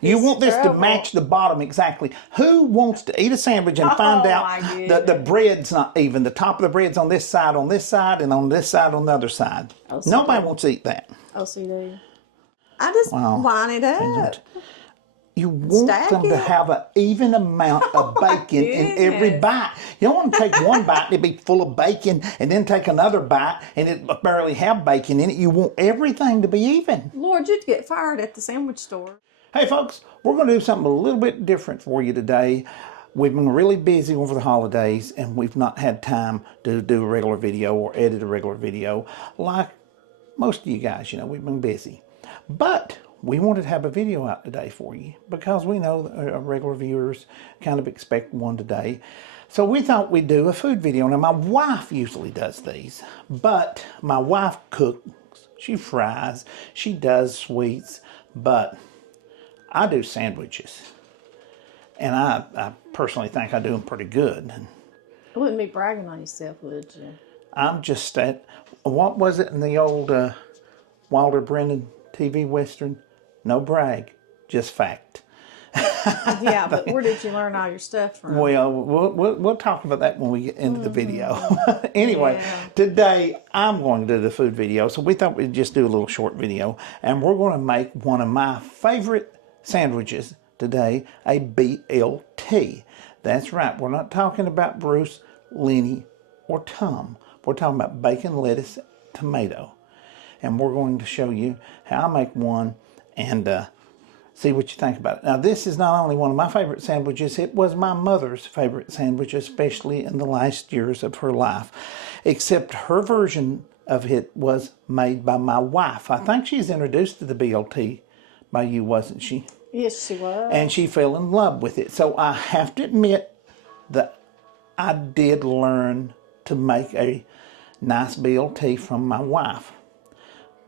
You want this to match the bottom exactly. Who wants to eat a sandwich and find out that the bread's not even? The top of the bread's on this side, and on this side on the other side. Nobody wants to eat that. OCD. I just line it up. You want them to have an even amount of bacon in every bite. You don't want to take one bite and it be full of bacon and then take another bite and it barely have bacon in it. You want everything to be even. Lord, you'd get fired at the sandwich store. Hey folks, we're going to do something a little bit different for you today. We've been really busy over the holidays and we've not had time to do a regular video or edit a regular video like most of you guys. You know, we've been busy. But we wanted to have a video out today for you because we know that our regular viewers kind of expect one today. So we thought we'd do a food video. Now my wife usually does these, but my wife cooks, she fries, she does sweets, but I do sandwiches. And I personally think I do them pretty good. You wouldn't be bragging on yourself, would you? I'm just at, what was it in the old Wilder Brennan TV Western? No brag, just fact. Yeah, but where did you learn all your stuff from? Well, we'll talk about that when we get into the video. Anyway, today I'm going to do the food video, so we thought we'd just do a little short video, and we're going to make one of my favorite sandwiches today, a BLT. That's right, we're not talking about Bruce, Lenny, or Tom. We're talking about bacon, lettuce, tomato. And we're going to show you how I make one and see what you think about it. Now, this is not only one of my favorite sandwiches, it was my mother's favorite sandwich, especially in the last years of her life. Except her version of it was made by my wife. I think she's introduced to the BLT by you, wasn't she? Yes, she was. And she fell in love with it. So I have to admit that I did learn to make a nice BLT from my wife.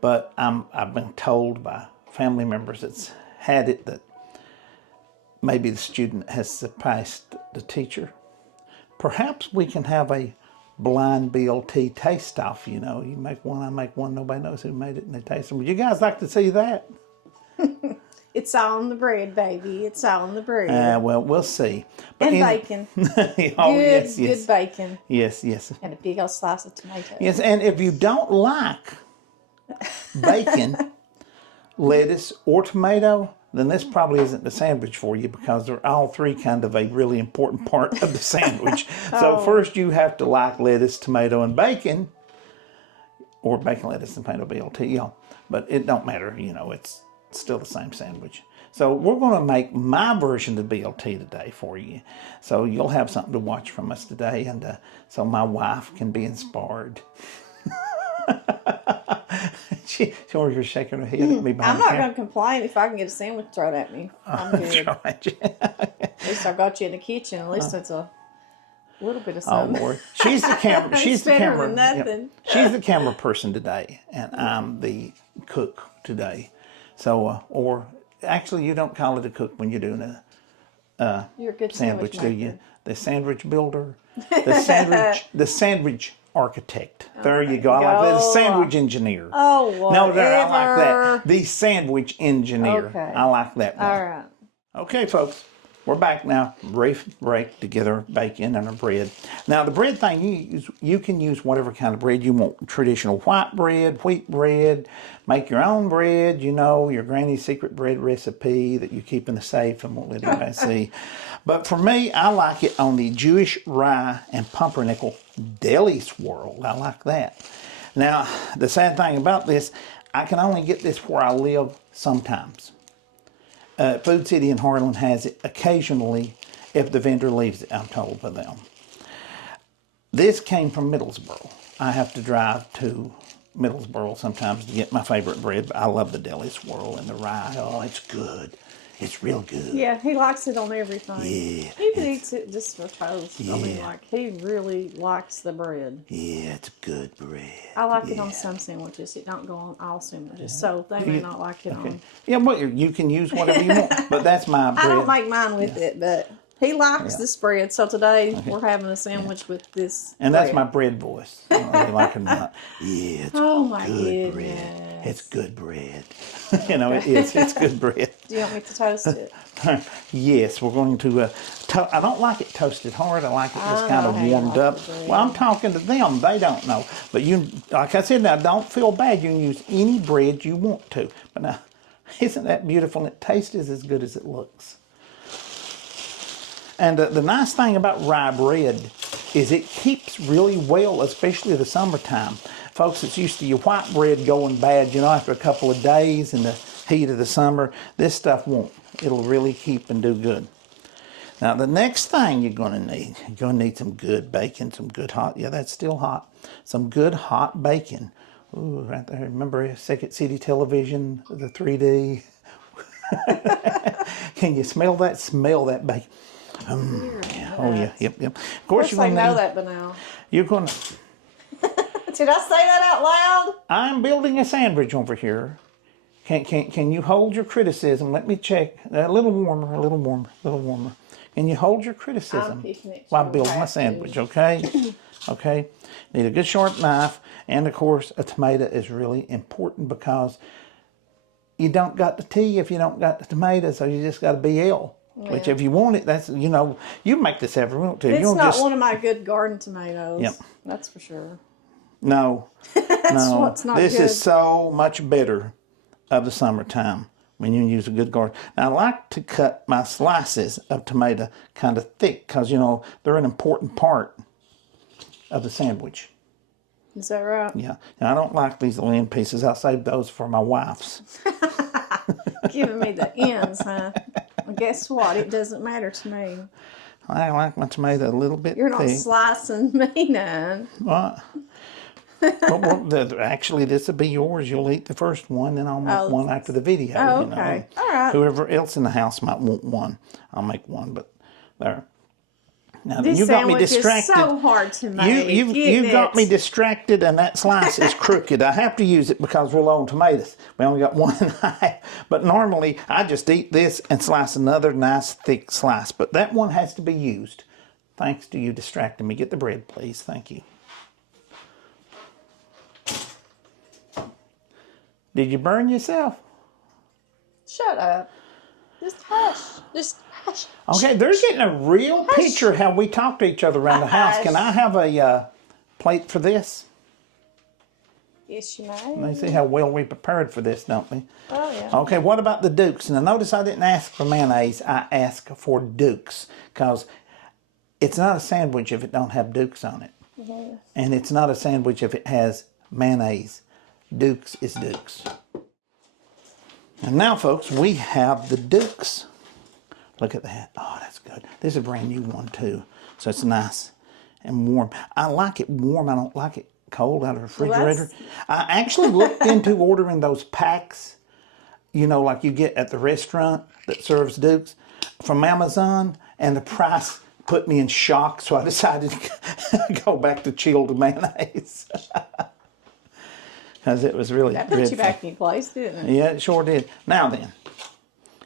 But I've been told by family members that's had it that maybe the student has surpassed the teacher. Perhaps we can have a blind BLT taste off, you know. You make one, I make one, nobody knows who made it, and they taste them. Would you guys like to see that? It's all in the bread, baby. It's all in the bread. Well, we'll see. But and bacon. Good bacon. Yes. And a big old slice of tomato. Yes, and if you don't like bacon, lettuce, or tomato, then this probably isn't the sandwich for you because they're all three kind of a really important part of the sandwich. So first you have to like lettuce, tomato, and bacon, or bacon, lettuce, and tomato BLT, you know. But it don't matter, you know, it's still the same sandwich. So we're going to make my version of the BLT today for you. So you'll have something to watch from us today, and so my wife can be inspired. You're shaking her head at me behind I'm not going to complain if I can get a sandwich thrown at me. I'm good. At least I got you in the kitchen. At least it's a little bit of something. Oh Lord, she's the camera. She's the camera. Than nothing. She's the camera person today, and I'm the cook today. So, or actually, you don't call it a cook when you're doing a You're a good sandwich, do you? maker. The sandwich builder, the sandwich architect. There you go. I like that. The sandwich engineer. Oh, whatever. No, I like that. The sandwich engineer. Okay. I like that one. All right. Okay, folks. We're back now. Brief break to get our bacon and our bread. Now, the bread thing, you can use whatever kind of bread you want. Traditional white bread, wheat bread. Make your own bread, you know, your granny's secret bread recipe that you keep in the safe and won't let anybody see. But for me, I like it on the Jewish rye and pumpernickel deli swirl. I like that. Now, the sad thing about this, I can only get this where I live sometimes. Food City in Harlan has it occasionally if the vendor leaves it, I'm told by them. This came from Middlesboro. I have to drive to Middlesboro sometimes to get my favorite bread, but I love the deli swirl and the rye. Oh, it's good. It's real good. Yeah, he likes it on everything. Yeah. He even eats it just for toast. Yeah. I mean, like, he really likes the bread. Yeah, it's good bread. I like it on some sandwiches. It don't go on all sandwiches, so they may not like it on. Yeah, well, you can use whatever you want, but that's my bread. I don't make mine with it, but he likes this bread. So today we're having a sandwich with this And bread. that's my bread voice. I don't really like it or not. Yeah, it's my good goodness. bread. It's good bread. You know, it is. It's good bread. Do you want me to toast it? Yes, we're going to. I don't like it toasted hard. I like it just kind of know how you warmed like up. the bread. Well, I'm talking to them. They don't know. But you, like I said, now don't feel bad. You can use any bread you want to. But now, isn't that beautiful? And it tastes as good as it looks. And the nice thing about rye bread is it keeps really well, especially the summertime. Folks, it's used to your white bread going bad, you know, after a couple of days in the heat of the summer. This stuff won't. It'll really keep and do good. Now, the next thing you're going to need some good bacon, some good hot, yeah, that's still hot, some good hot bacon. Ooh, right there. Remember Second City Television, the 3D? Can you smell that? Smell that bacon. Yeah. Oh, yeah, yep. Of course, I know that by now. You're going to... Did I say that out loud? I'm building a sandwich over here. Can you hold your criticism? Let me check. A little warmer, a little warmer, a little warmer. Can you hold your criticism while building my sandwich, okay? Okay. Need a good sharp knife. And, of course, a tomato is really important because you don't got the T if you don't got the tomato, so you just got a BL. Yeah. Which, if you want it, that's, you know, you make this every want to. It's not one of my good garden tomatoes. Yep. That's for sure. No. That's what's not this good. is so much better of the summertime when you use a good garden. Now, I like to cut my slices of tomato kind of thick because, you know, they're an important part of the sandwich. Is that right? Yeah. And I don't like these little end pieces. I'll save those for my wife's. Giving me the ends, huh? Well, guess what? It doesn't matter to me. I like my tomato a little bit You're not thick. slicing me none. What? Actually, this will be yours. You'll eat the first one, then I'll make one after the video. Oh, you okay. know. All right. Whoever else in the house might want one, I'll make one. But there. Now, This you got me sandwich distracted. is so hard to make. You've got me distracted, and that slice is crooked. I have to use it because we're low on tomatoes. We only got one and a half. But normally, I just eat this and slice another nice thick slice. But that one has to be used. Thanks to you distracting me. Get the bread, please. Thank you. Did you burn yourself? Shut up. Just hush. Just hush. Okay, they're getting a real picture how we talk to each other around the house. Can I have a plate for this? Yes, you may. They see how well we prepared for this, don't we? Oh, yeah. Okay, what about the Dukes? Now, notice I didn't ask for mayonnaise. I asked for Dukes because it's not a sandwich if it don't have Dukes on it. Mm-hmm. And it's not a sandwich if it has mayonnaise. Dukes is Dukes. And now, folks, we have the Dukes. Look at that. Oh, that's good. This is a brand new one, too. So it's nice and warm. I like it warm. I don't like it cold out of the refrigerator. I actually looked into ordering those packs, you know, like you get at the restaurant that serves Dukes from Amazon, and the price put me in shock, so I decided to go back to chilled mayonnaise. Because it was really That put you back in your place, didn't it? Yeah, it sure did. Now then,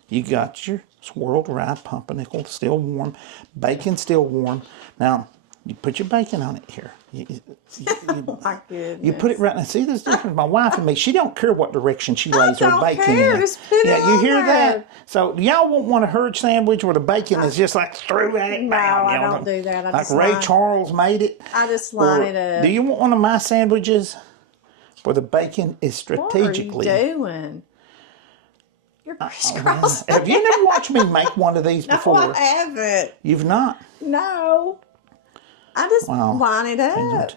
you got your swirled rye pumpernickel still warm, bacon still warm. Now, you put your bacon on it here. My goodness. You put it right now. See, there's a difference. My wife and me, she don't care what direction she lays her don't bacon care. in. Just put it Yeah, you on hear there. that? So, y'all won't want a herd sandwich where the bacon is just like through at it. No, bam, I you know, don't do that. I like just Ray line- Charles made it. I just line Or it up. do you want one of my sandwiches where the bacon is strategically? What are you doing? You're crisscrossing. Have you never watched me make one of these before? No, I haven't. You've not? No. I just line it up.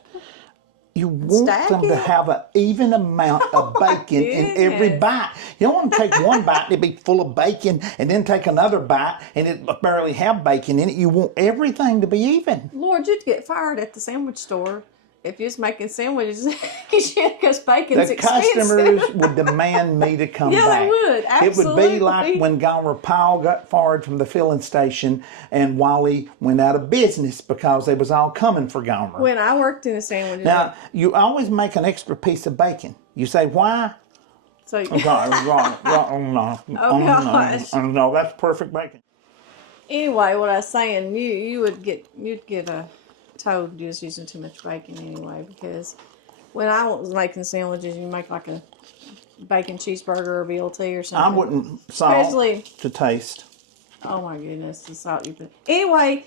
You want Stack them to it. have an even amount of bacon in every goodness. bite. You don't want to take one bite and it be full of bacon and then take another bite and it barely have bacon in it. You want everything to be even. Lord, you'd get fired at the sandwich store if you're just making sandwiches because bacon's The expensive. customers would demand me to come Yeah, back. they would. It would be Absolutely. like when Gomer Powell got fired from the filling station and Wally went out of business because they was all coming for Gomer. When I worked in a sandwich, Now, you always make an extra piece of bacon. You say, why? so No, gosh. no, that's perfect bacon. anyway, what I was saying, you'd get a told just using too much bacon anyway, because when I was making sandwiches, you make like a bacon cheeseburger or BLT or I something. wouldn't salt Especially to taste. Oh my goodness, the salt you put. Anyway,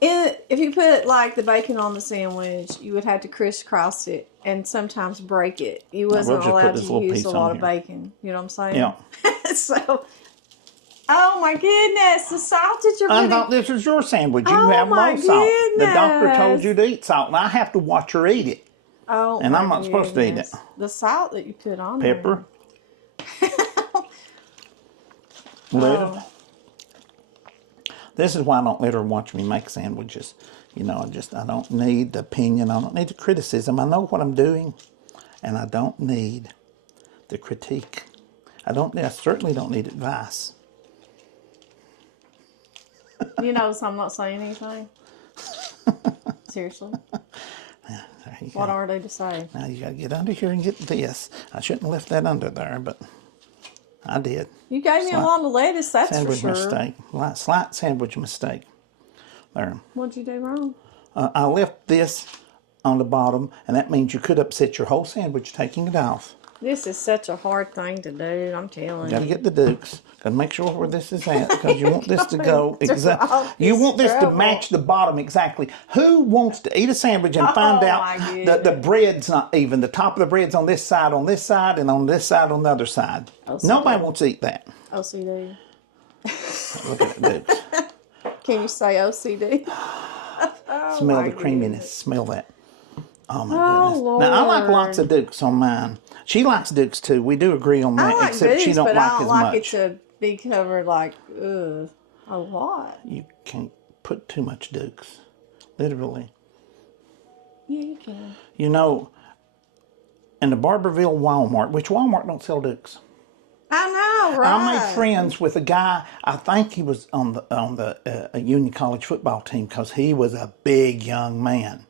if you put like the bacon on the sandwich, you would have to crisscross it and sometimes break it. You We'll wasn't just put allowed this to little use piece a on lot of here. bacon. You know what I'm saying? Yeah. So, oh my goodness, the salt that you're I putting. thought this was your sandwich. You Oh have my low salt. The doctor told goodness. you to eat salt, and I have to watch her eat it. Oh And my I'm not supposed to eat it. goodness. The salt that you put on Pepper. there. Lettuce. This is why I don't let her watch me make sandwiches. You know, I don't need the opinion. I don't need the criticism. I know what I'm doing, and I don't need the critique. I certainly don't need advice. You notice I'm not saying anything? Seriously? There you What go. are they to say? Now you got to get under here and get this. I shouldn't have left that under there, but I did. You gave me a lot of lettuce, that's for Sandwich sure. mistake. Slight sandwich mistake. There. What'd you do wrong? I left this on the bottom, and that means you could upset your whole sandwich taking it off. This is such a hard thing to do, I'm telling You got to you. get the dukes. Got to make sure where this is at, because you want this to go Going through all exactly. You want this to trouble. match the bottom exactly. Who wants to eat a sandwich and find Oh, out my that the bread's not even? The top of the bread's on this side, and on this side on the other side. OCD. Nobody wants to eat that. OCD. Look at the dukes. Can you say OCD? Smell my the creaminess. Smell that. Oh my Oh, goodness. Lord. Now I like lots of dukes on mine. She likes dukes too. We do agree on that, I like except she Dukes, don't but like I don't as like much. it to be covered like, a lot. You can't put too much dukes. Literally. Yeah, you can. You know, in the Barberville Walmart, which Walmart don't sell dukes. I know, right? I made friends with a guy. I think he was on the Union College football team, because he was a big young man.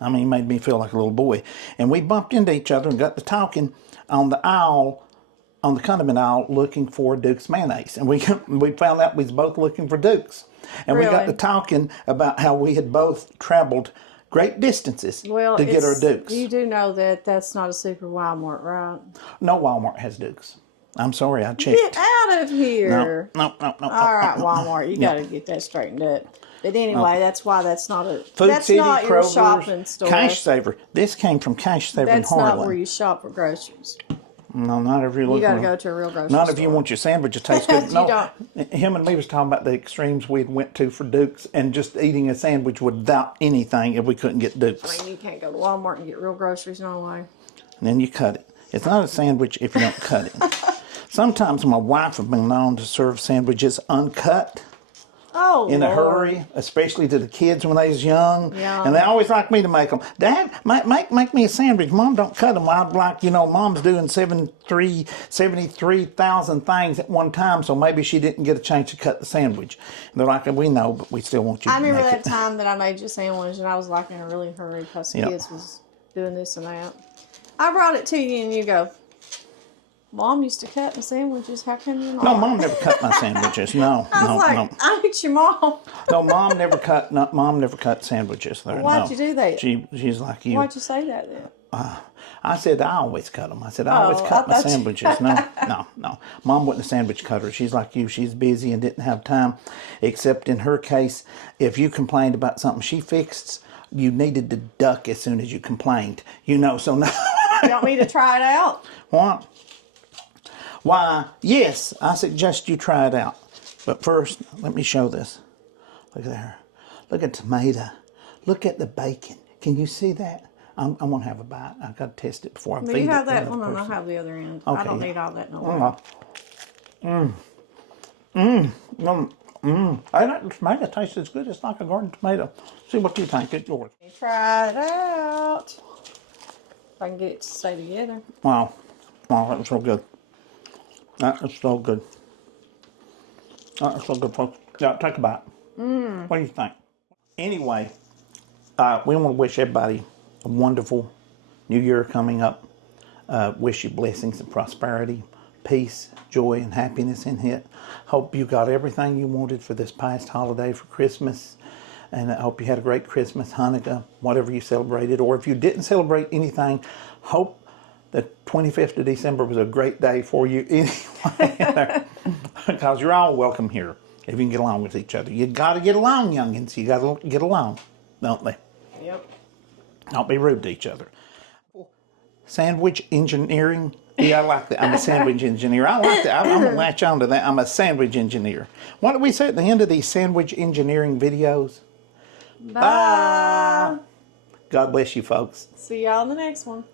I mean, he made me feel like a little boy. And we bumped into each other and got to talking on the aisle, on the condiment aisle, looking for Duke's mayonnaise. And we found out we was both looking for Duke's. And we got Really? to talking about how we had both traveled great distances to get our Dukes. You do know that that's not a super Walmart, right? No Walmart has Dukes. I'm sorry, I checked. Get out of here. No. All right, Walmart, you got to get that straightened up. But anyway, that's why that's not a. Food that's City, not your Kroger's, shopping store. Cash Saver. This came from Cash Saver in That's not where Harlan. you shop for groceries. No, not if you're You looking. got to go to a real grocery Not store. if you want your sandwich to taste good. You No, don't. him and me was talking about the extremes we went to for Dukes, and just eating a sandwich without anything if we couldn't get Dukes. I mean, you can't go to Walmart and get real groceries, no way. And then you cut it. It's not a sandwich if you don't cut it. Sometimes my wife has been known to serve sandwiches uncut. Oh, In a Lord. hurry, especially to the kids when they was young. Yeah. And they always like me to make them. Dad, make me a sandwich. Mom, don't cut them. I'd like, Mom's doing 73,000 things at one time, so maybe she didn't get a chance to cut the sandwich. And they're like, we know, but we still want you I to remember make that it. time that I made you a sandwich, and I was like in a really hurry because the Yep. kids was doing this and that. I brought it to you, and you go, Mom used to cut my sandwiches. How come you not? No, Mom never cut my sandwiches. No, I was like, I ain't your mom. no. Mom never cut. No, Mom never cut sandwiches. There, Why'd no. you do that? She's like you. Why'd you say that then? I said I always cut them. I said I always cut I my thought you- sandwiches. No. Mom wasn't a sandwich cutter. She's like you. She's busy and didn't have time. Except in her case, if you complained about something she fixed, you needed to duck as soon as you complained. So now. You want me to try it out? What? Why, yes, I suggest you try it out. But first, let me show this. Look there. Look at tomato. Look at the bacon. Can you see that? I'm going to have a bite. I've got to test it before I feed it. You have to that another one, and I'll person. have the other end. Okay, I don't yeah. need all that no more. I like the tomato. It tastes as good. It's like a garden tomato. See what you think. It's yours. Try it out. If I can get it to stay together. Wow, that was so good. That is so good. That is so good, folks. Yeah, take a bite. What do you think? Anyway, we want to wish everybody a wonderful new year coming up. Wish you blessings and prosperity, peace, joy, and happiness in it. Hope you got everything you wanted for this past holiday for Christmas. And I hope you had a great Christmas, Hanukkah, whatever you celebrated. Or if you didn't celebrate anything, hope the 25th of December was a great day for you anyway, because you're all welcome here if you can get along with each other. You got to get along, youngins. You got to get along, don't they? Yep. Don't be rude to each other. Sandwich engineering. Yeah, I like that. I'm a sandwich engineer. I like that. I'm going to latch on to that. I'm a sandwich engineer. What do we say at the end of these sandwich engineering videos? Bye. God bless you, folks. See y'all in the next one.